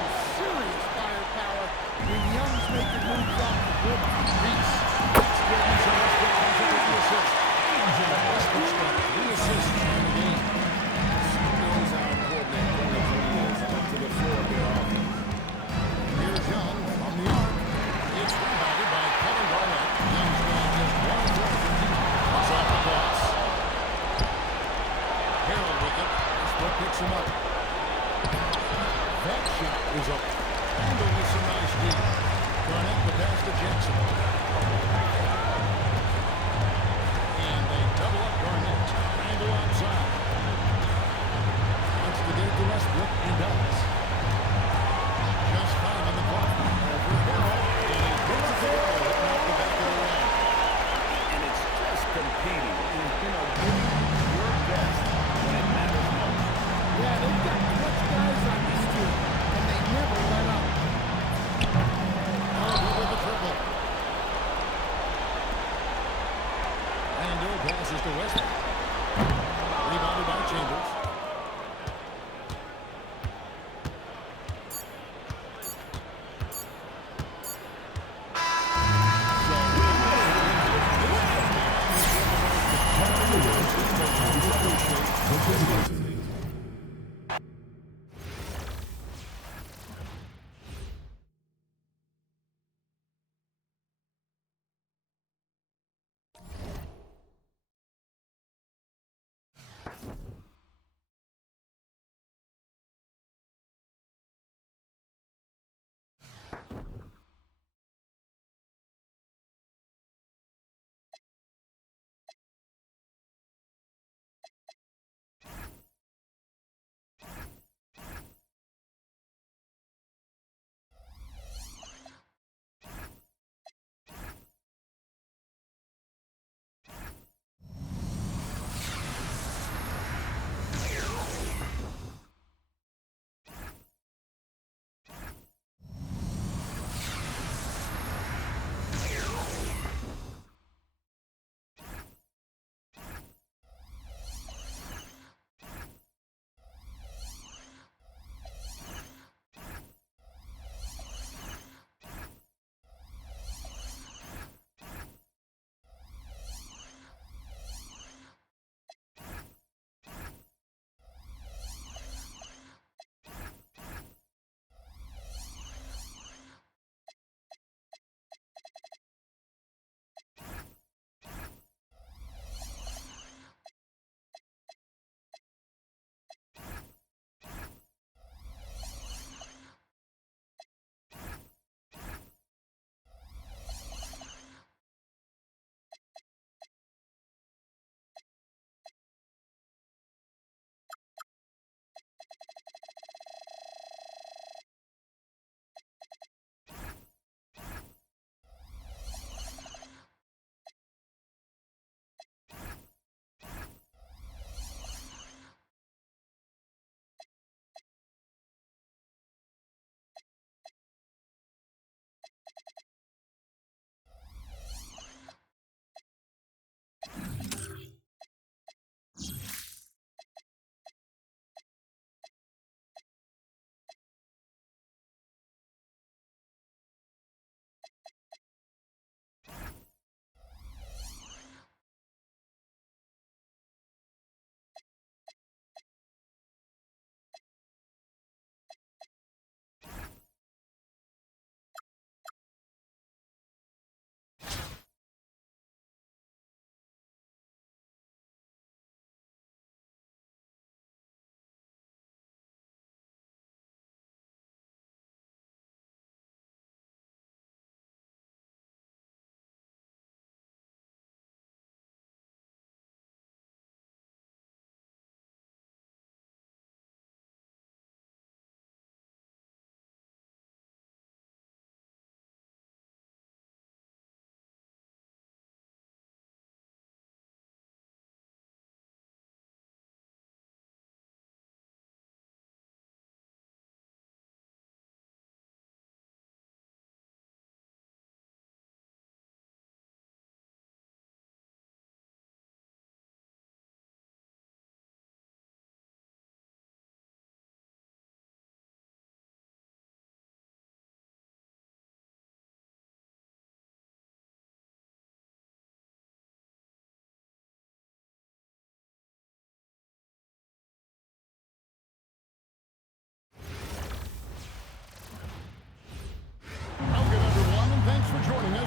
some serious firepower when Young's making moves off the dribble. Reese. That's good. He's on his ground to get the assist. Westbrook's got 3 assists in the game. Knows how important that corner three is up to the floor of their offense. Here's Young from the arc. It's rebounded by Kevin Garnett. Young's gone just 1 of 4 from deep. It's off the glass. Harrell with it. Westbrook picks him up. That shot is up. Handled with some nice deep. Garnett the pass to Jackson. And they double up Garnett. Angle outside. Wants to get it to Westbrook and does. Just 5 on the clock. Over Harrell. And he puts it to goal. Hitting off the back of the rim. And it's just competing. Giving your best when it matters most. Yeah, they've got clutch guys on this team, and they never let up. Over with the triple. Randall passes to Westbrook. Rebounded by Chambers.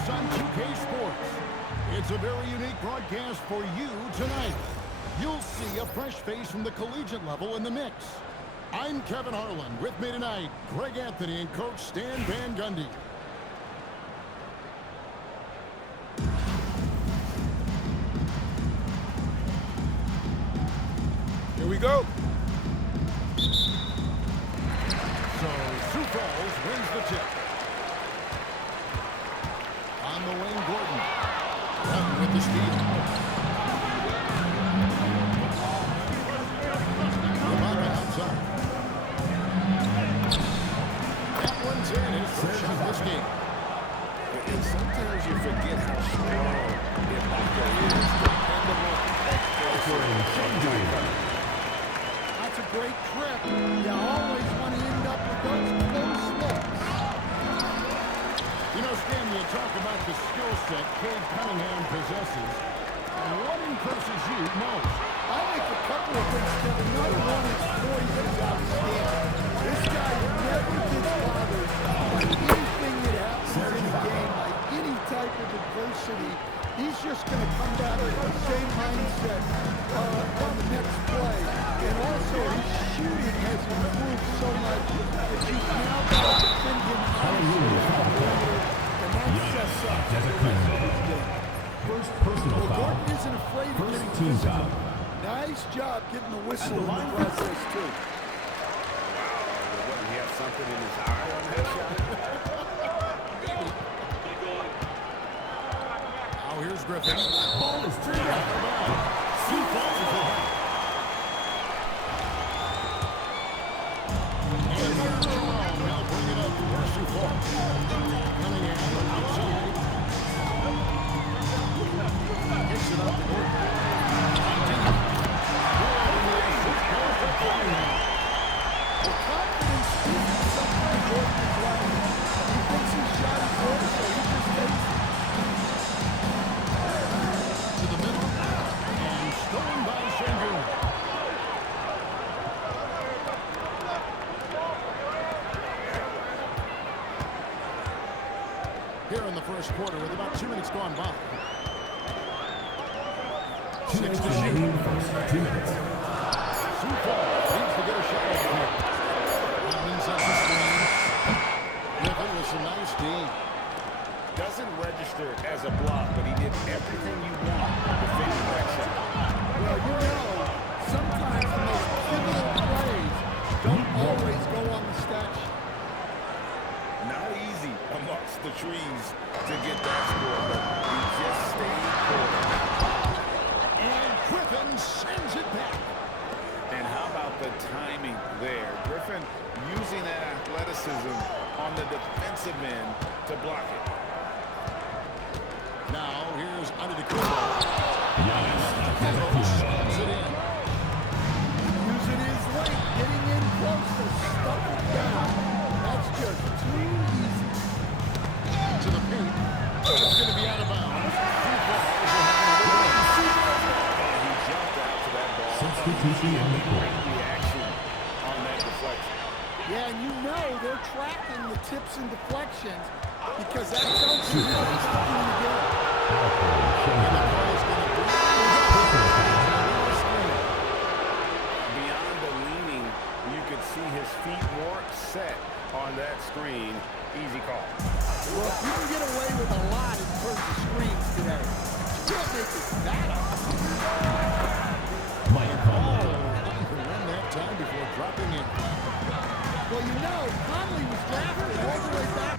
this on 2K Sports. It's a very unique broadcast for you tonight. You'll see a fresh face from the collegiate level in the mix. I'm Kevin Harlan. With me tonight, Greg Anthony and Coach Stan Van Gundy. Here we go. So, Sioux Falls wins the tip. On the wing, Gordon. Gordon with the steal. Rebecca outside. That one's in. His first shot this game. And sometimes you forget how strong Ibaka is. Dependable, explosive. That's a great trip. You always want to end up with those close looks. You know, Stan, you talk about the skill set Cade Cunningham possesses. What impresses you most? I think a couple of things, Kevin. Number one, his poise is outstanding. This guy never gets bothered by anything that happens in the game, by any type of adversity. He's just going to come back with the same mindset on the next play. And also, his shooting has improved so much that you've now got to defend him honestly at the perimeter, and that sets up the rest of his game. First personal Well, foul. Gordon isn't afraid of First getting team physical. foul. Nice job getting the whistle in the process, too. What, he have something in his eye on that shot? Now here's Griffin. Ball is turned out. Sioux Falls is ahead. And here's Jerome. Now bring it up for Sioux Falls. Cunningham outside. Gets it up to Gordon. The confidence isn't something Gordon is lacking. He thinks his shot is good, so he just takes it. To the middle. And stolen by Sengun. Here in the first quarter with about 2 minutes gone by. 2 minutes remaining in the first. 2 minutes. Sioux Falls needs to get a shot over here. Hopkins up the screen. Griffin with some nice D. Doesn't register as a block, but he did everything you want defending that shot. Well, you know, sometimes the most pivotal plays don't always go on the stat sheet. Not easy amongst the trees to get that score, but he just stayed cool. And Griffin sends it back. And how about the timing there? Griffin using that athleticism on the defensive end to block it. Now here's Antetokounmpo. Giannis Slams it in. Using his length, getting in close to stuff it down. That's just too easy. To the paint. It's going to be out of bounds. Sioux Falls are having a good win. And he jumped out to that ball. Substitution on the court. Great reaction on that deflection. Yeah, and you know they're tracking the tips and deflections because that tells you how it's doing the game. Beyond the leaning, you could see his feet weren't set on that screen. Easy call. Well, you can get away with a lot in terms of screens today. You can't make it that up. Mike Conley. Run that time before dropping in. Well, you know, Conley was drafted all the way back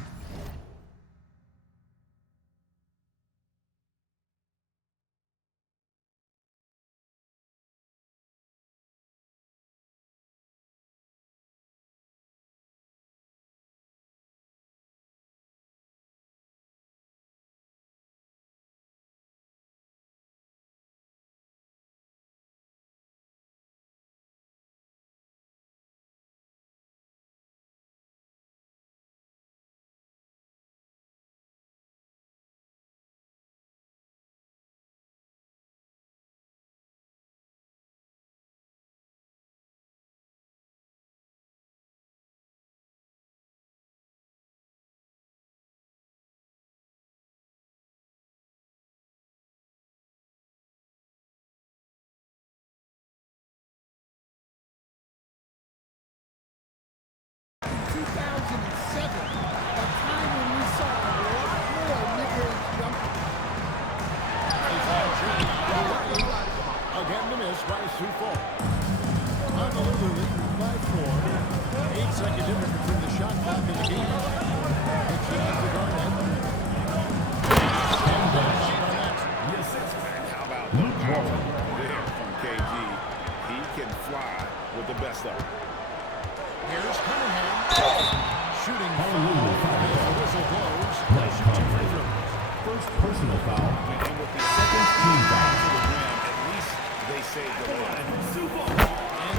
First personal foul. And with the second Team foul. to the rim, at least they saved the line. And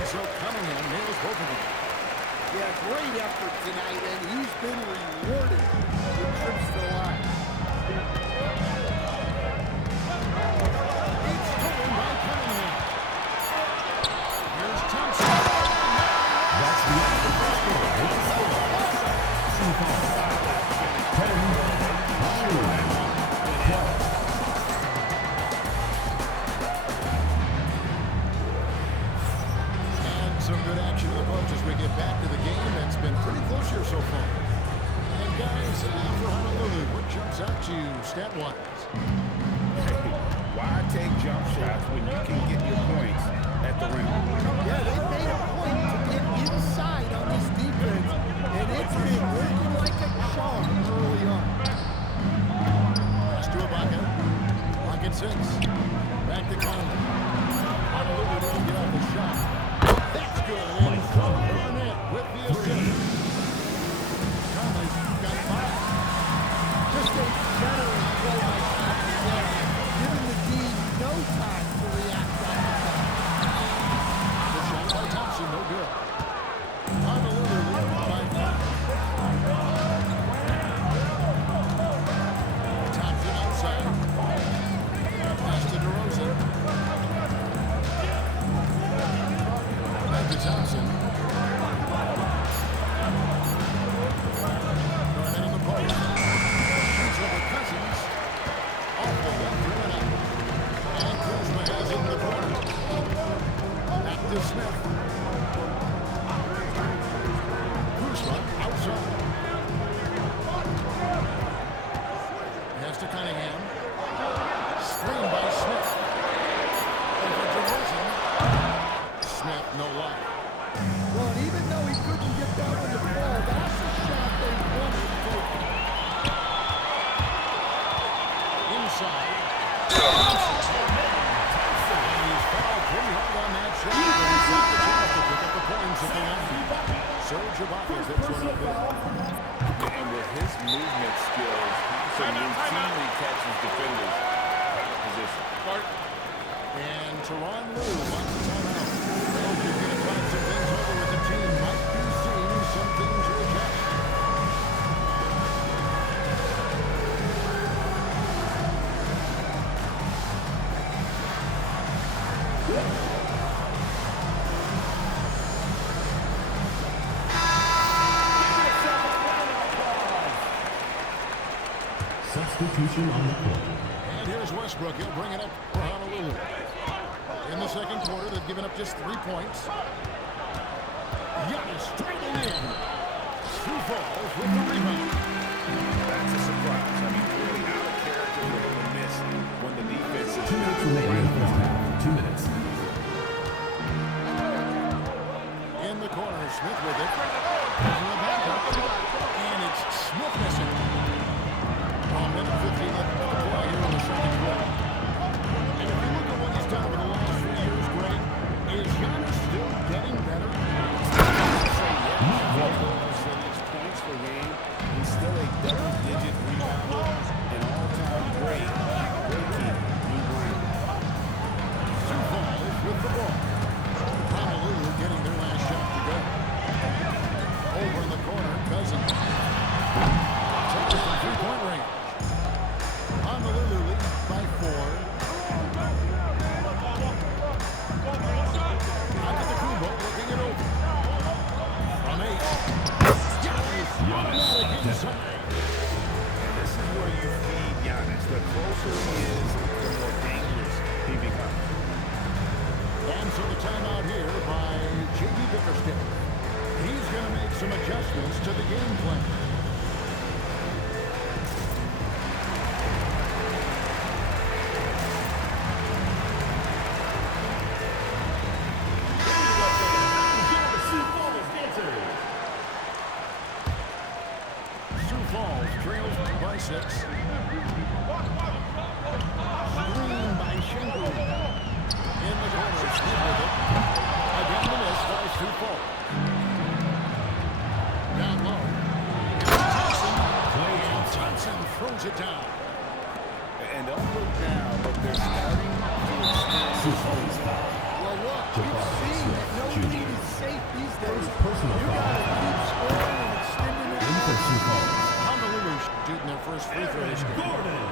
so Cunningham nails both of them. Yeah, great effort tonight, and he's been rewarded with trips to the line. It's stolen by Cunningham. Here's Thompson. That's the end of the first quarter. It's a score. Team foul. 10, 9, 12. And some good action of the bunch as we get back to the game. That's been pretty close here so far. And guys, for Honolulu, what jumps out to you stat-wise? Why take jump shots when you can get your points at the rim? Yeah, they made a point to get inside on this defense, and it's been working like a charm early on. Pass to Ibaka. Lock at 6. Back to Conley. Honolulu doesn't get off the shot. That's good. And Barnett with the assist. Conley's got 5. Just a generous play by Thompson there, giving the team no time to react on the shot. The shot by Thompson, no good. Honolulu lead by 5. Thompson outside. Pass to DeRozan. Back to Thompson. Garnett in the post. Shoots over Cousins. Off the left rim and out. And Kuzma has it in the corner. Back to Smith. Kuzma outside. Pass to Cunningham. Screen by Smith. Over DeRozan. Smith, no luck. Well, and even though he couldn't get down on the ball, that's a shot they wanted to take. Inside. And he's fouled pretty hard on that shot. And he's got the chance to pick up the points at the end. Serge Ibaka picks one up there. And with his movement skills, Thompson routinely catches defenders out of position. And Teron Lue wants a timeout. Well, he's going to talk some things over with the team. Might be seeing something to adjust. Substitution on the court. And here's Westbrook. He'll bring it up for Honolulu. In the second quarter, they've given up just 3 points. Giannis driving in. Sioux Falls with the rebound. That's a surprise. I mean, really out of character for him to miss when the defense is 2 minutes remaining in the first half. 2 minutes. In the corner, Smith with it. Over the backup. And it's Smith missing. 1 minute 15 left to play here in the second quarter. And if you look at what he's done over the last 3 years, Greg, is Giannis still getting better? in his points per game. He's still a double-digit rebounder and all-time great team. Sioux Falls with the ball. Honolulu getting their last shot to go. Over in the corner, Cousins. Takes it from three-point range. Honolulu leads by 4. Antetokounmpo looking it over. From 8. Giannis. Inside. And this is where you feed Giannis. The closer he is, the more dangerous he becomes. And so the timeout here by J.B. Bickerstaff. He's going to make some adjustments to the game plan. Sioux Falls trails by 6. Screen by Schenkel. In the corner, Smith with it. Again, the miss by Sioux Falls. Down low. Thompson. And Thompson throws it down. And don't look now, but they're starting to extend Two points foul. Well, look, we've Jabari seen Smith, that no Jr. lead is safe these days. Personal You foul. gotta keep scoring and extending it In for out. two points. Honolulu shooting their first free throw this game. Gordon.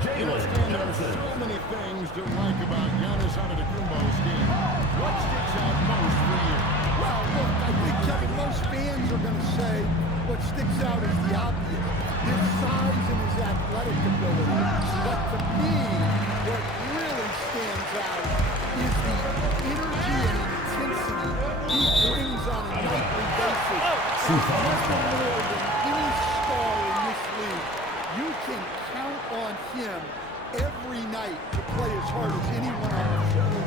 You know, Jalen Stan, there are Johnson. so many things to like about Giannis Antetokounmpo's game. What sticks out most for you? Well, look, I think, Kevin, most fans are going to say what sticks out is the obvious, his size and his athletic ability. But to me, what really stands out is the energy and intensity he brings on a nightly basis. Two There's fouls. nothing more than any star in this league. You can count on him every night to play as hard as anyone on the floor.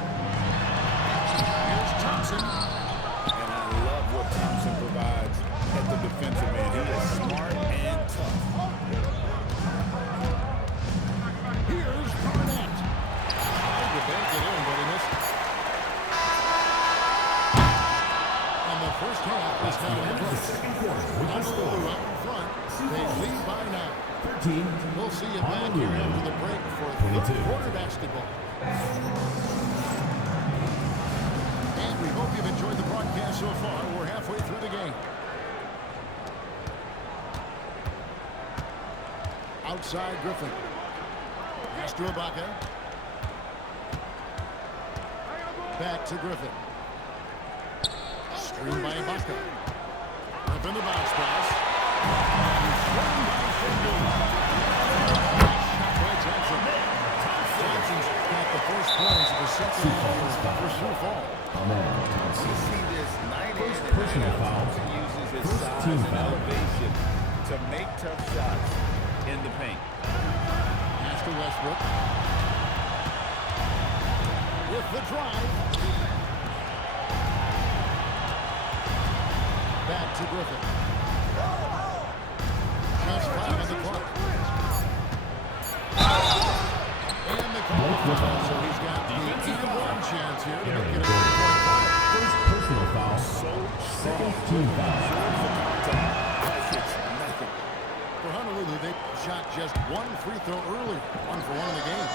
Here's Thompson. And I love what Thompson provides at the defensive end. He is smart and tough. Here's Garnett. Tried to bank it in, but he missed it. And the first half is now in the books. Second quarter. With the Honolulu score. up in front. They lead by 9. 13. We'll see you back here after the break for 22. third quarter basketball. And we hope you've enjoyed the broadcast so far. We're halfway through the game. Outside Griffin. Pass to Ibaka. Back to Griffin. Screen by Ibaka. Griffin the bounce pass. Screen by Sengun. Shot by Johnson. Johnson's got the first points of the second half for Sioux Falls. Amen. You see this night in First and night personal out. foul. Thompson uses his First size team and foul. elevation to make tough shots in the paint. Pass to Westbrook. With the drive. Back to Griffin. Just 5 on the clock. And the call foul, so he's got the one chance here to make it a 3-point play. First personal foul. Second team foul. For Honolulu, they shot just one free throw early. 1 for 1 in the game.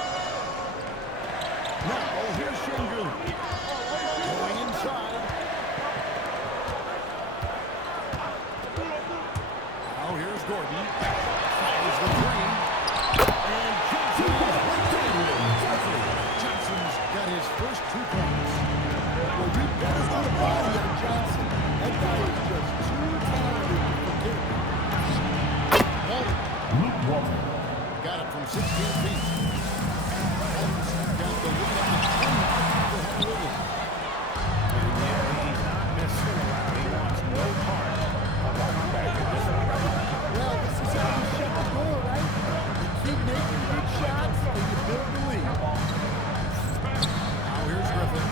Now, here's Sengun. Going inside. Now, here's Gordon. Fires the 3. And Johnson's got his first 2 points. Well, you better put a body on Johnson. That guy is just too talented to forget. Walton Luke Walton. got it from 16 feet. Walton's got the lead on the 10 for Honolulu. And yeah, he's not messing around. He wants no part of a comeback in this one. Well, this is how you shut the door, right? You keep making good shots and you build the lead. Now here's Griffin.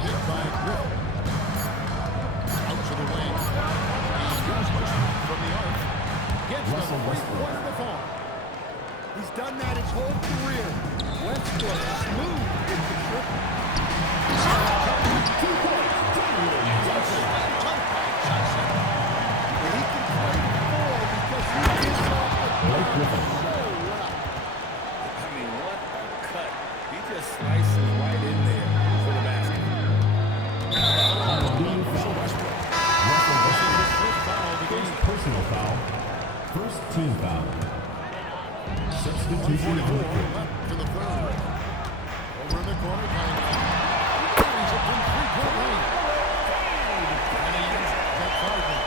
Hit by Griffin. Out to the wing. And here's Westbrook from the arc. Gets the Russell Westbrook. three-pointer to fall. He's done that his whole career. Westbrook smooth with the triple. 2 points. And he can play the floor because he gets off the Blake Griffin. so well. I mean, what a cut. He just slices right in there for the basket. Honolulu foul. Russell Westbrook. First foul of the game. First personal foul. First team foul. Substitution on the court. Left to the third. Over in the corner, Cunningham. Carries it from 3-point range. And he ends that target.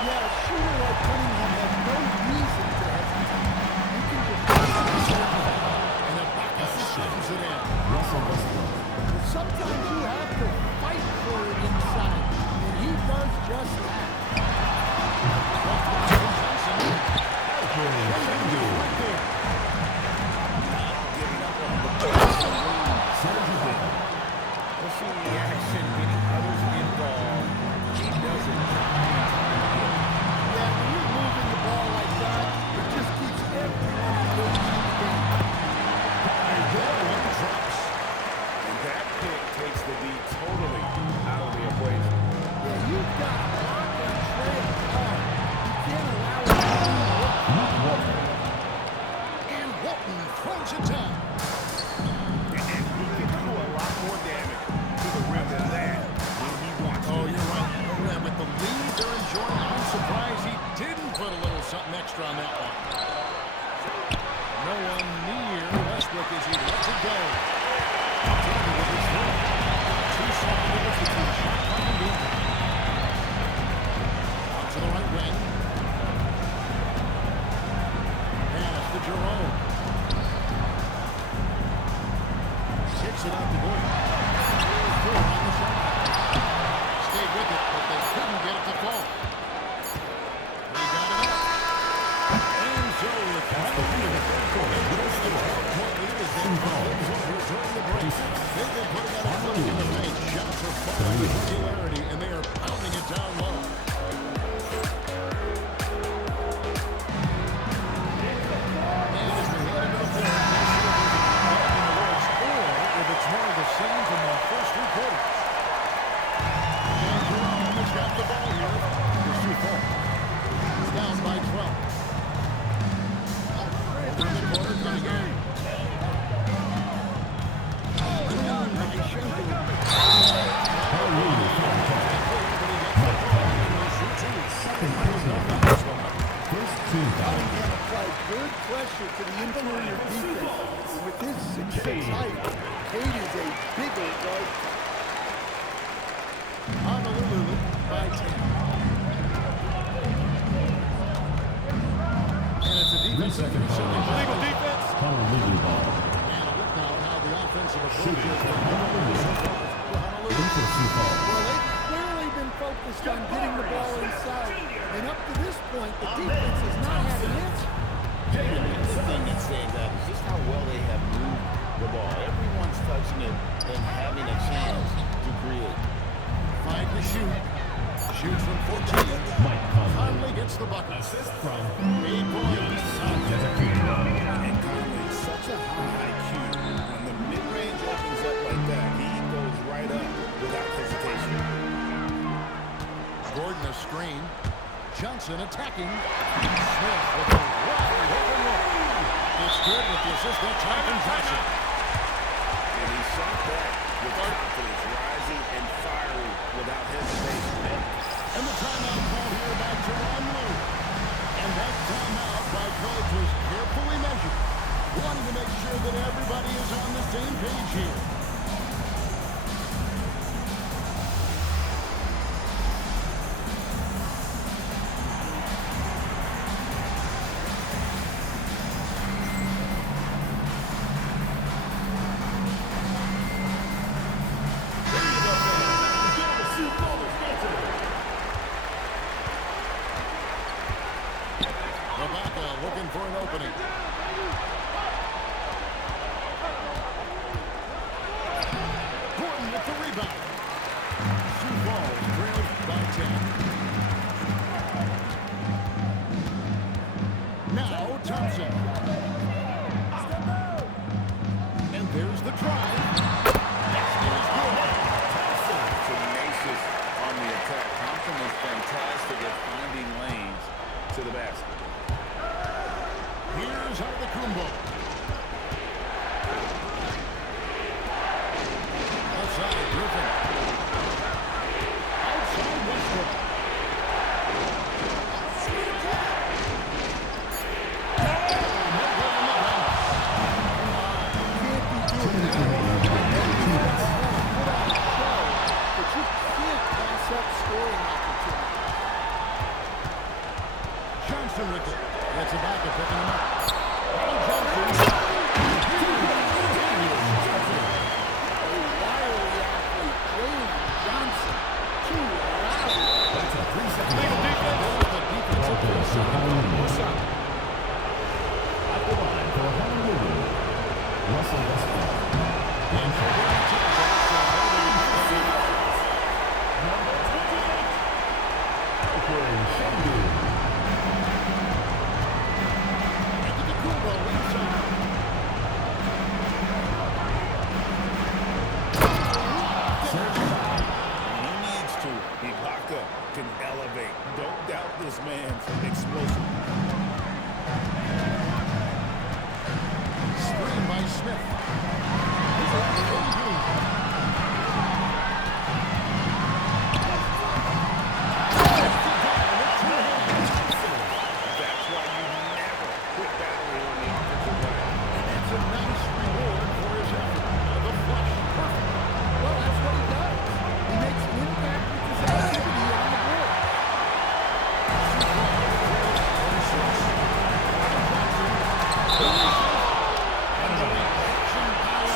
Yeah, a shooter like Cunningham has no reason to hesitate. You can just And Ibaka slams it in. Russell Westbrook. sometimes you have to fight for it inside, and he does just that. We'll see the action getting others involved. He does it time and time again. Yeah, when you're moving the ball like that, it just keeps everyone engaged in the game. And that pick takes the beat totally out of the equation. Yeah, you've got to block and trail hard. You can't allow it to work. Luke Walton. And something extra on that one. No one near Westbrook as he lets it go. Taken with his foot. Two-shot substitute. Shot clock being. Out to the right wing. Pass to Jerome. Kicks it out to Gordon. 4 on the shot. Stayed with it, but they couldn't get it to fall. He got it up. And so with they've been putting out a foot in the paint. Shots are falling with regularity, and they are pounding it down low. And as we head into the fourth, it's one of the same from the first 3 quarters. And Jerome has got the ball here. Here's Sioux Falls. He's down by 12. Over in the corner, coming in. Good pressure to the interior defense. With his 6'6" height, Cade is a bigger guard. Honolulu by 10. And it's a defensive illegal defense. Honolulu ball. And a look now at how the offensive approach is for Honolulu. Honolulu. Well, they've clearly been focused on getting the ball inside. And up to this point, the defense has not had an answer. The thing that stands out is just how well they have moved the ball. Everyone's touching it and having a chance to create. 5 to shoot. Shoots from 14. Mike Conley. Conley gets the bucket. Assist from 8 points. Antetokounmpo. And Conley is such a high IQ. When the mid-range opens up like that, he goes right up without hesitation. Gordon a screen. Johnson attacking. Smith with a wide open look. It's good with the assist that time from Johnson. And he shot that with confidence, rising and firing without hesitation. And the timeout called here by Jerome Lou. And that timeout by coach was carefully measured, wanting to make sure that everybody is on the same page here. Ibaka looking for an opening. Gordon with the rebound. Sioux Falls trailed by 10. Now Thompson. And there's the drive. That's good. Thompson tenacious on the attack. Thompson is fantastic at finding lanes to the basket. Here's Antetokounmpo. Outside Griffin. Outside Westbrook. Johnson with it. That's Ibaka picking him up. At the line for Honolulu, Russell Westbrook. And number 28, Alfred Sengun. Can elevate. Don't doubt this man's explosive. Screen by Smith. That's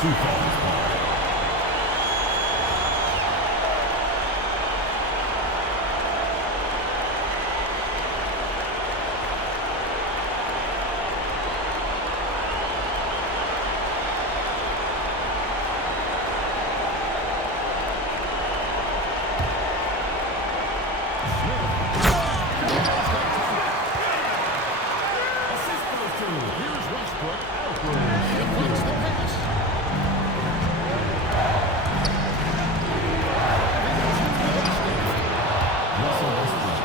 Sioux Falls ball. Here's Westbrook. Deflects the pass. Russell Westbrook.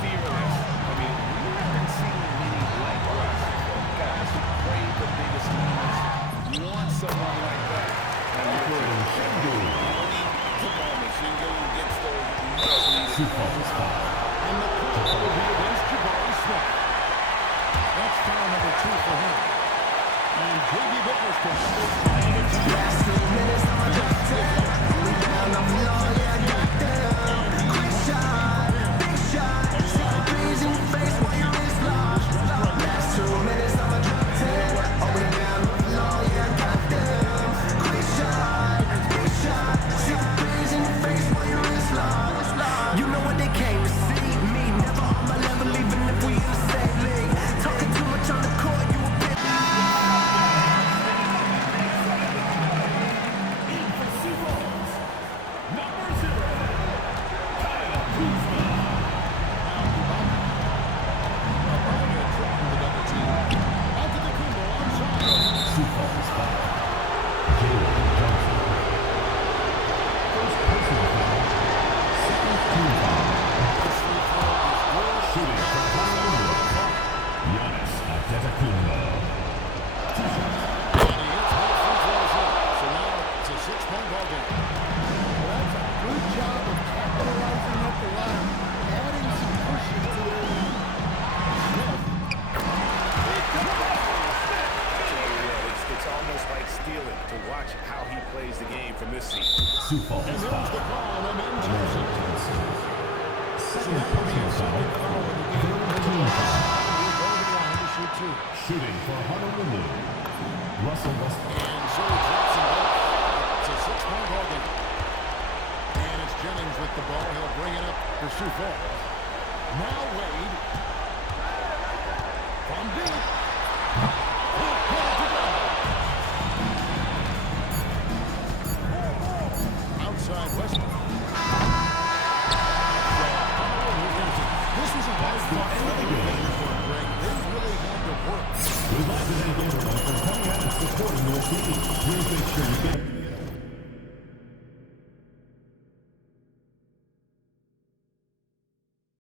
Fearless. I mean, we haven't seen many like Russ. Guys who crave the biggest moments. You want someone like that. Jordan Shingu. To moments. Shingu gets those much-needed Sioux Falls ball. And the call will be against Jabari Smith. That's foul number 2 for him. And J.B. Bickerstaff is trying to Last 2 minutes, I'ma drop 10. We down on the floor, yeah, I got them. Quick shot, big shot. See the breeze in your face while your wrist locked. Last 2 minutes, I'ma drop 10. Oh, we down on the floor, yeah, I got them. Quick shot, big shot. See the breeze in your face while your wrist locked. You know what they came to see? Me, never on my level, even if we in the same league. Talking too much on the court, you a bitch. Sioux Falls ball. Jalen Johnson. First personal foul. Second team foul. Shooting for Honolulu. Giannis Antetokounmpo. So now it's a 6-point ball game. Well, that's a good job of capitalizing at the line, adding some cushion to their lead. It's almost like stealing to watch how he plays the game from this seat. Sioux Falls And foul. there's the call on Amir Johnson. Johnson. Second personal foul. Third team foul. Shooting for Honolulu. Russell Westbrook. And so he drops him back. It's a 6-point ball game. And it's Jennings with the ball. He'll bring it up for Sioux Falls. Now Wade. From deep. Outside Westbrook. This was a hard fought fight for Greg. They really had to work. We'd like to thank everyone for coming out and supporting your team. Please make sure you get